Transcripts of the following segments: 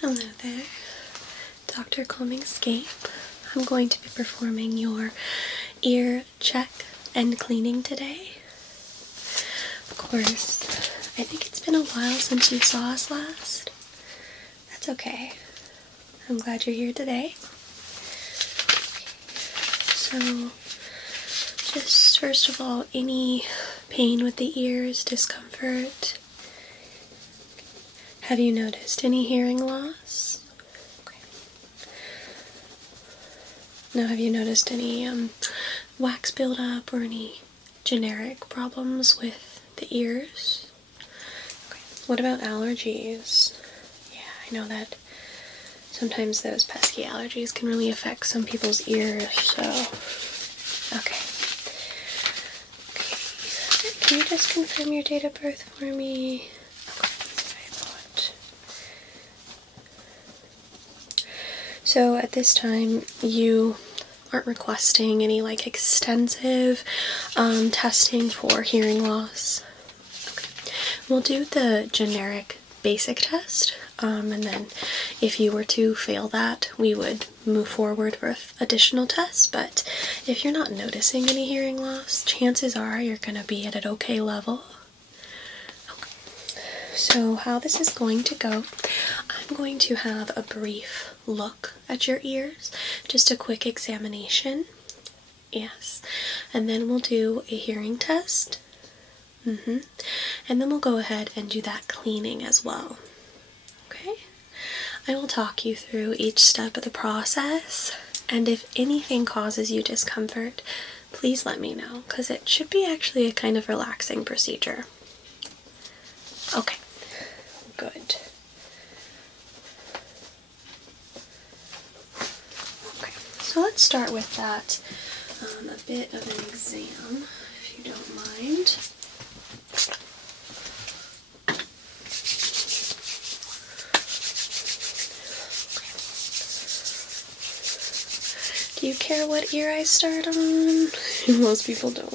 Hello there, Dr. CalmingEscape. I'm going to be performing your ear check and cleaning today. Of course, I think it's been a while since you saw us last. That's okay. I'm glad you're here today. So, just first of all, any pain with the ears, discomfort? Have you noticed any hearing loss? Okay. Now, have you noticed any wax buildup or any generic problems with the ears? Okay. What about allergies? Yeah, I know that sometimes those pesky allergies can really affect some people's ears, so... Okay. Can you just confirm your date of birth for me? So at this time, you aren't requesting any extensive testing for hearing loss. Okay. We'll do the generic basic test, and then if you were to fail that, we would move forward with additional tests. But if you're not noticing any hearing loss, chances are you're going to be at an okay level. Okay. So how this is going to go, I'm going to have a brief look at your ears, just a quick examination. Yes, and then we'll do a hearing test. And then we'll go ahead and do that cleaning as well. Okay, I will talk you through each step of the process, and if anything causes you discomfort, please let me know, because it should be actually a kind of relaxing procedure. Okay, good. So let's start with that, a bit of an exam, if you don't mind. Do you care what ear I start on? Most people don't.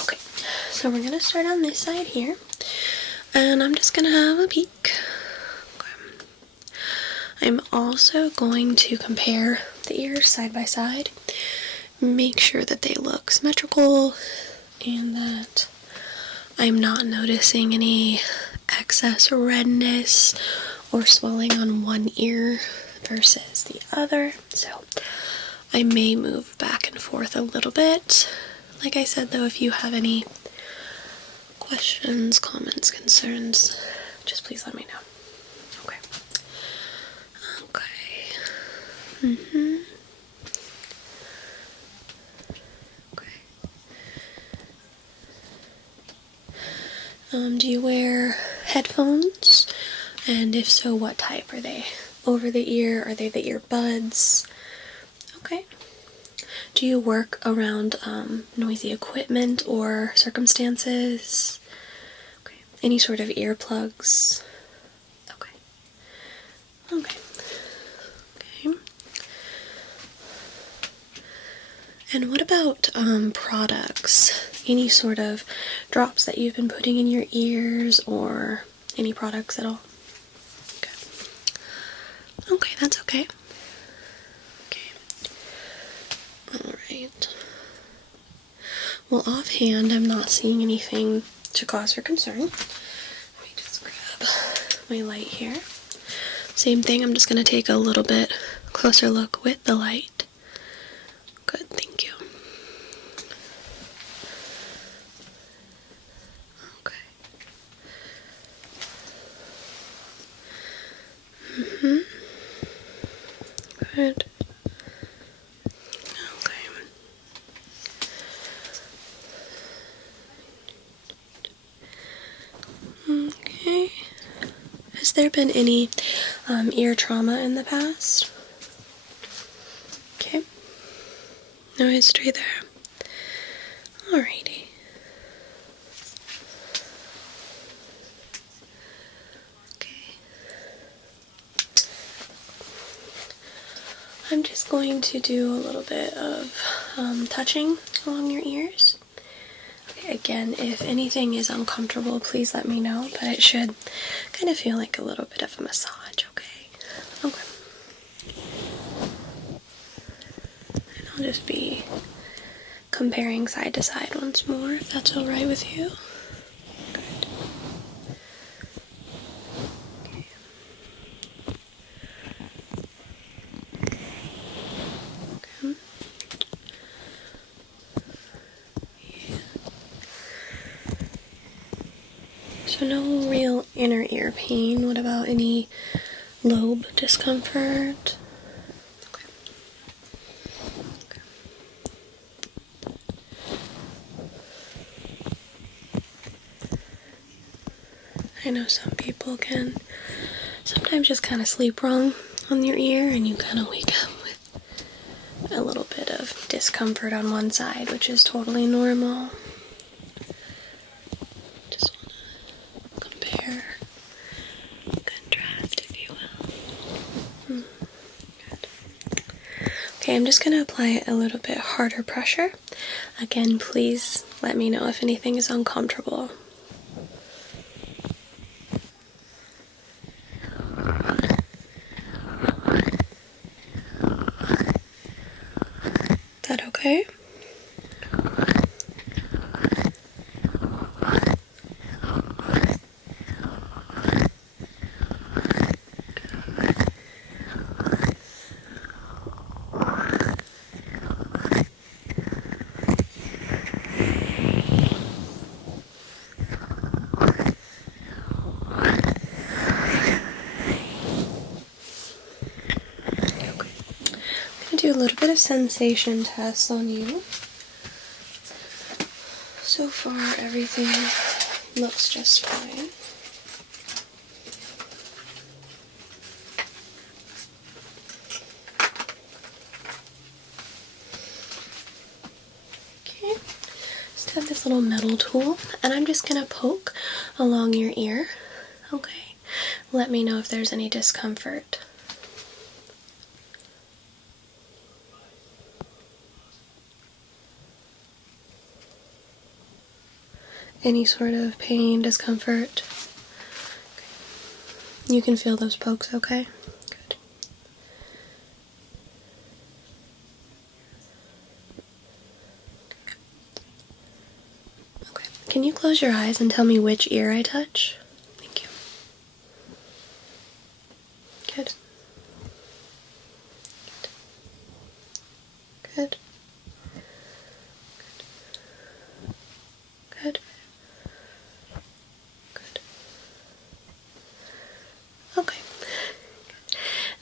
Okay, so we're going to start on this side here, and I'm just going to have a peek. I'm also going to compare the ears side by side, make sure that they look symmetrical and that I'm not noticing any excess redness or swelling on one ear versus the other. So I may move back and forth a little bit. Like I said though, if you have any questions, comments, concerns, just please let me know. Do you wear headphones? And if so, what type? Are they over the ear? Are they the earbuds? Okay. Do you work around noisy equipment or circumstances? Okay. Any sort of earplugs? Okay. Okay. And what about products? Any sort of drops that you've been putting in your ears or any products at all? Okay. Okay, that's okay. Okay. Alright. Well, offhand, I'm not seeing anything to cause for concern. Let me just grab my light here. Same thing, I'm just going to take a little bit closer look with the light. Good, thank you. Okay. Good. Okay. Has there been any ear trauma in the past? Okay. No history there. Alrighty. Okay. I'm just going to do a little bit of touching along your ears. Okay, again, if anything is uncomfortable, please let me know, but it should kind of feel like a little bit of a massage, okay? I'll just be comparing side to side once more, if that's alright with you. Good. Okay. Yeah. So no real inner ear pain. What about any lobe discomfort? Okay. Okay. I know some people can sometimes just kind of sleep wrong on your ear, and you kind of wake up with a little bit of discomfort on one side, which is totally normal. Just want to compare, contrast, if you will. Good. Okay, I'm just going to apply a little bit harder pressure. Again, please let me know if anything is uncomfortable. Is that okay? Do a little bit of sensation tests on you. So far, everything looks just fine. Okay, just have this little metal tool, and I'm just gonna poke along your ear. Okay, let me know if there's any discomfort. Any sort of pain, discomfort? Okay. You can feel those pokes, okay? Good. Okay. Can you close your eyes and tell me which ear I touch? Thank you. Good. Good. Good. Good. Good. Okay.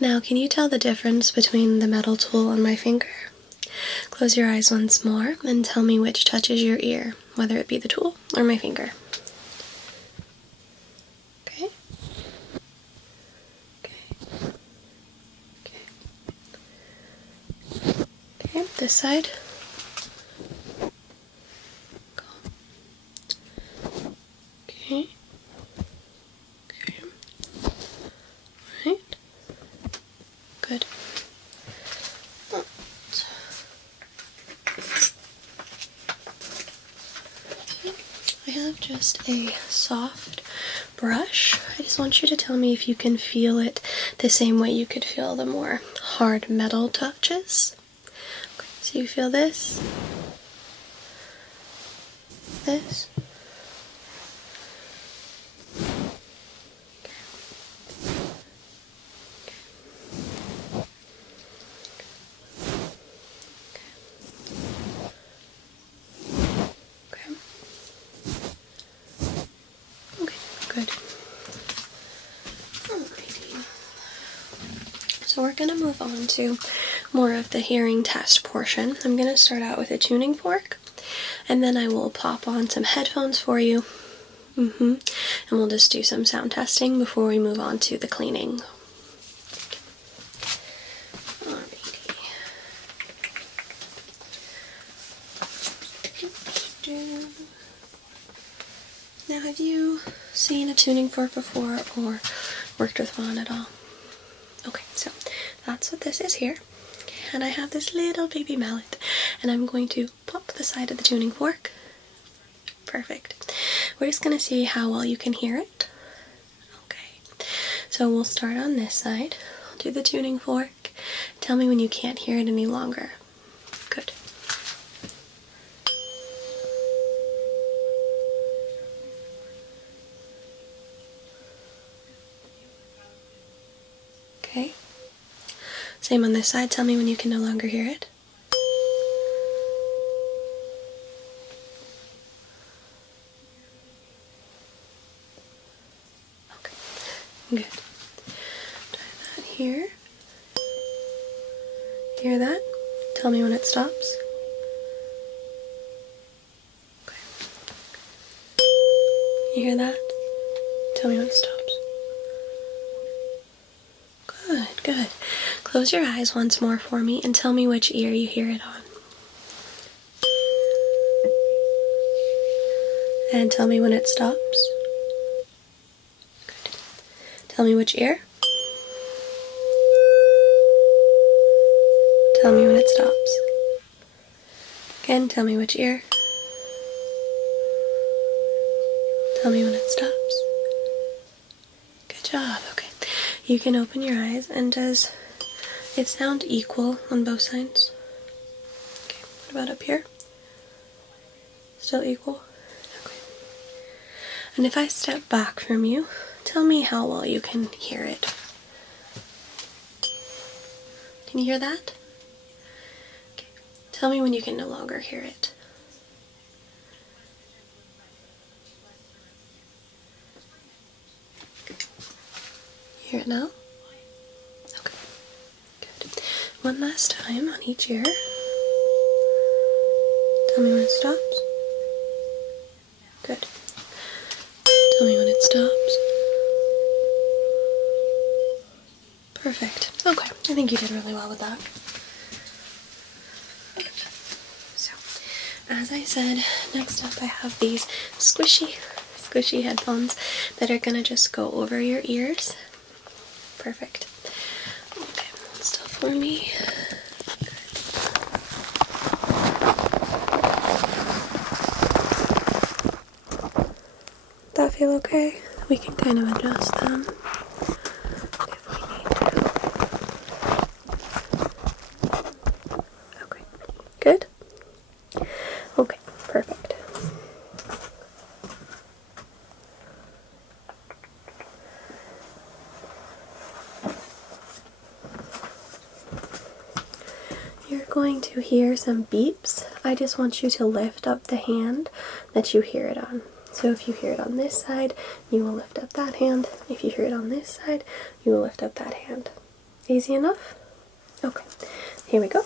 Now, can you tell the difference between the metal tool and my finger? Close your eyes once more and tell me which touches your ear, whether it be the tool or my finger. Okay? Okay. Okay. Okay, this side. Okay. Okay. Alright. Good. I have just a soft brush. I just want you to tell me if you can feel it the same way you could feel the more hard metal touches. Okay, so you feel this? This? Good. Alrighty. So we're going to move on to more of the hearing test portion. I'm going to start out with a tuning fork, and then I will pop on some headphones for you. And we'll just do some sound testing before we move on to the cleaning. Alrighty. Now, have you seen a tuning fork before or worked with one at all? Okay, so that's what this is here. And I have this little baby mallet, and I'm going to pop the side of the tuning fork. Perfect. We're just going to see how well you can hear it. Okay, so we'll start on this side. I'll do the tuning fork. Tell me when you can't hear it any longer. Okay. Same on this side. Tell me when you can no longer hear it. Okay. Good. Try that here. Hear that? Tell me when it stops. Okay. You hear that? Tell me when it stops. Good, good. Close your eyes once more for me and tell me which ear you hear it on. And tell me when it stops. Good. Tell me which ear. Tell me when it stops. Again, tell me which ear. Tell me when it stops. Good job. Okay. You can open your eyes. And does it sound equal on both sides? Okay. What about up here? Still equal? Okay. And if I step back from you, tell me how well you can hear it. Can you hear that? Okay. Tell me when you can no longer hear it. Hear it now? Okay. Good. One last time on each ear. Tell me when it stops. Good. Tell me when it stops. Perfect. Okay, I think you did really well with that. So, as I said, next up I have these squishy headphones that are gonna just go over your ears. Perfect. Okay, hold still for me. That feel okay? We can kind of adjust them if we need to. Okay, good? Okay, perfect. You're going to hear some beeps. I just want you to lift up the hand that you hear it on. So if you hear it on this side, you will lift up that hand. If you hear it on this side, you will lift up that hand. Easy enough? Okay, here we go.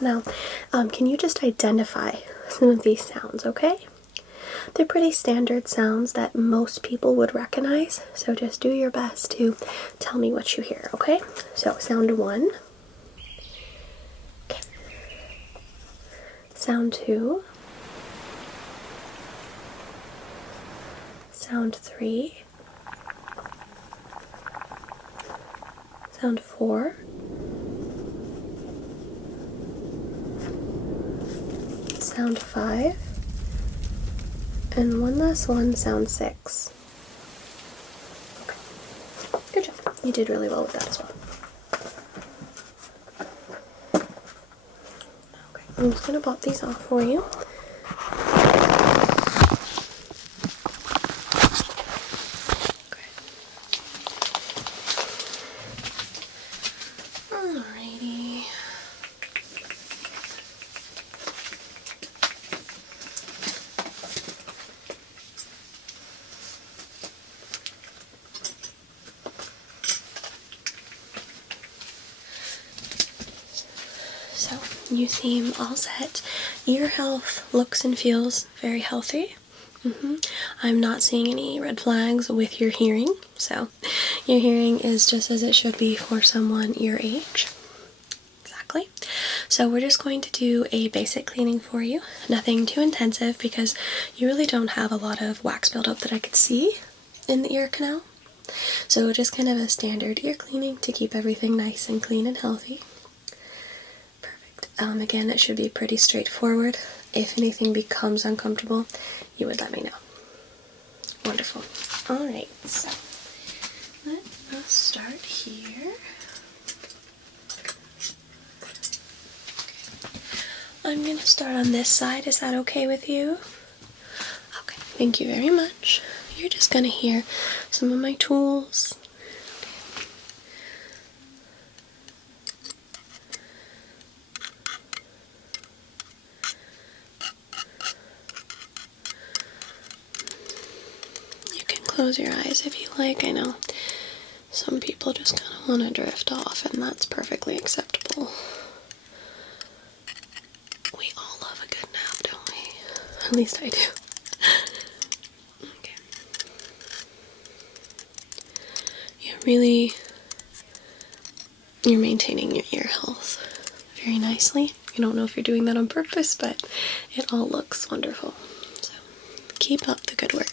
Now, can you just identify some of these sounds, okay? They're pretty standard sounds that most people would recognize, so just do your best to tell me what you hear, okay? So, sound 1. Okay. Sound 2. Sound 3. Sound 4. Sound 5. And one last one, sound 6. Okay. Good job. You did really well with that as well. Okay, I'm just going to pop these off for you. Alrighty. So, you seem all set. Ear health looks and feels very healthy. I'm not seeing any red flags with your hearing, so your hearing is just as it should be for someone your age. Exactly. So we're just going to do a basic cleaning for you. Nothing too intensive because you really don't have a lot of wax buildup that I could see in the ear canal. So just kind of a standard ear cleaning to keep everything nice and clean and healthy. Perfect. Again, it should be pretty straightforward. If anything becomes uncomfortable, you would let me know. Wonderful. Alright, so let us start here. I'm going to start on this side. Is that okay with you? Okay, thank you very much. You're just going to hear some of my tools. You can close your eyes if you like. I know some people just kind of want to drift off, and that's perfectly acceptable. We all love a good nap, don't we? At least I do. Okay. You're maintaining your ear health very nicely. I don't know if you're doing that on purpose, but it all looks wonderful. So keep up the good work.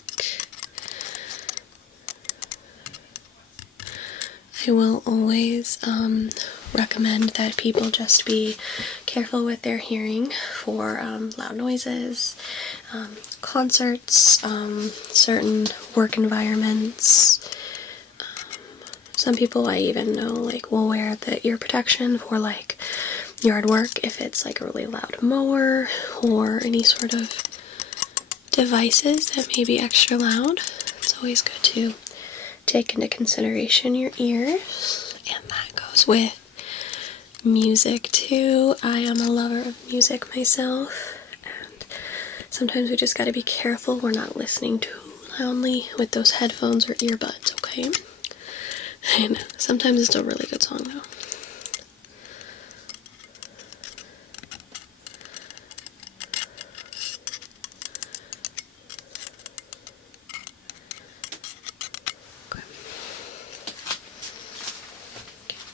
I will always recommend that people just be careful with their hearing for loud noises, concerts, certain work environments. Some people I even know will wear the ear protection for yard work if it's a really loud mower or any sort of devices that may be extra loud. It's always good to take into consideration your ears, and that goes with music too. I am a lover of music myself, and sometimes we just gotta be careful we're not listening too loudly with those headphones or earbuds, okay? And sometimes it's a really good song though.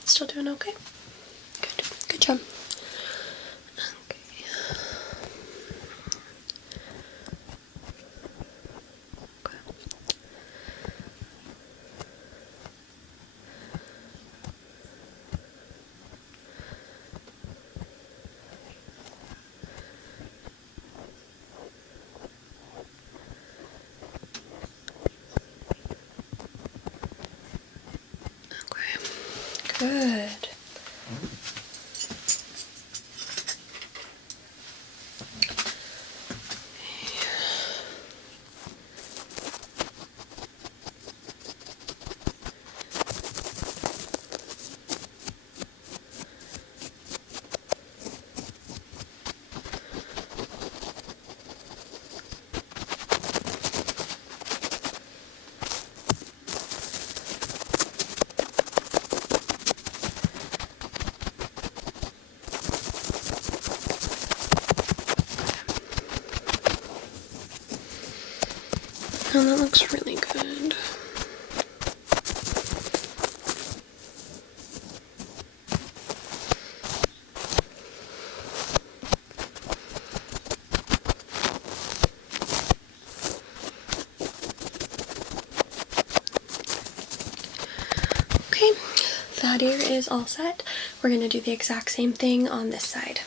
Still doing okay? Good. Good job. Okay. Good. Oh, that looks really good. Okay, that ear is all set. We're going to do the exact same thing on this side.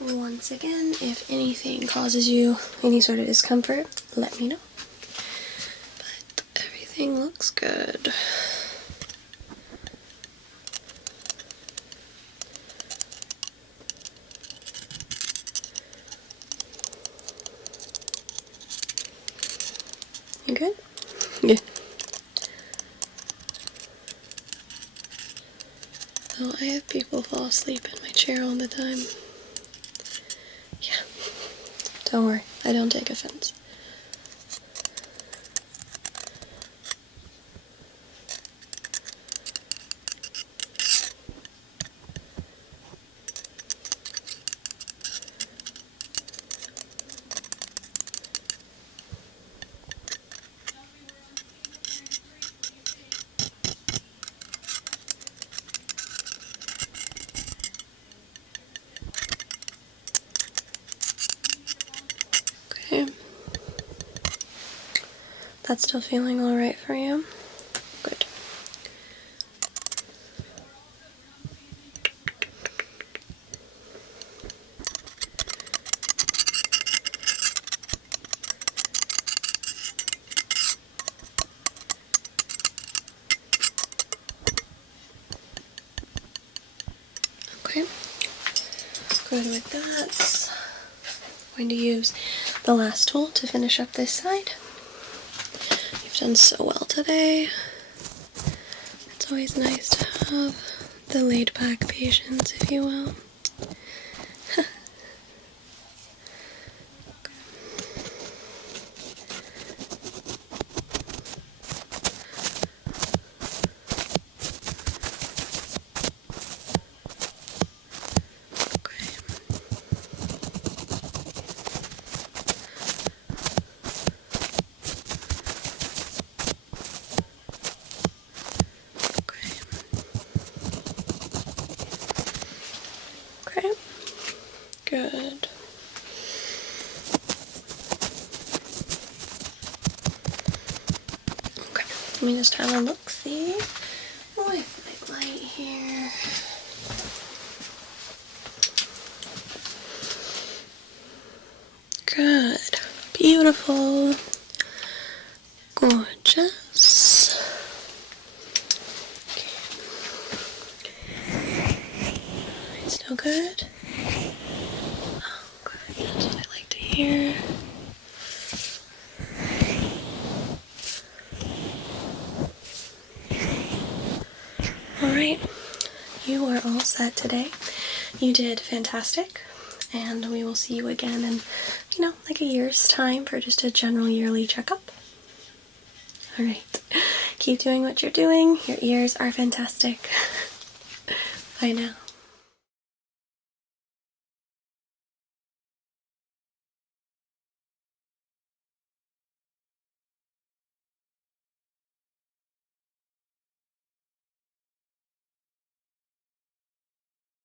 Once again, if anything causes you any sort of discomfort, let me know. But everything looks good. You good? Good. Oh, I have people fall asleep in my chair all the time. Yeah. Don't worry, I don't take offense. That's still feeling alright for you? Good. Okay, good with that. I'm going to use the last tool to finish up this side. You've done so well today. It's always nice to have the laid back patients, if you will. Okay, good. Okay, let me just have a look-see with my light here. Good. Beautiful. Gorgeous. Okay. Still good? Oh, good. That's what I like to hear. Alright. You are all set today. You did fantastic. And we will see you again in, like a year's time for just a general yearly checkup. Alright. Keep doing what you're doing. Your ears are fantastic. Bye now.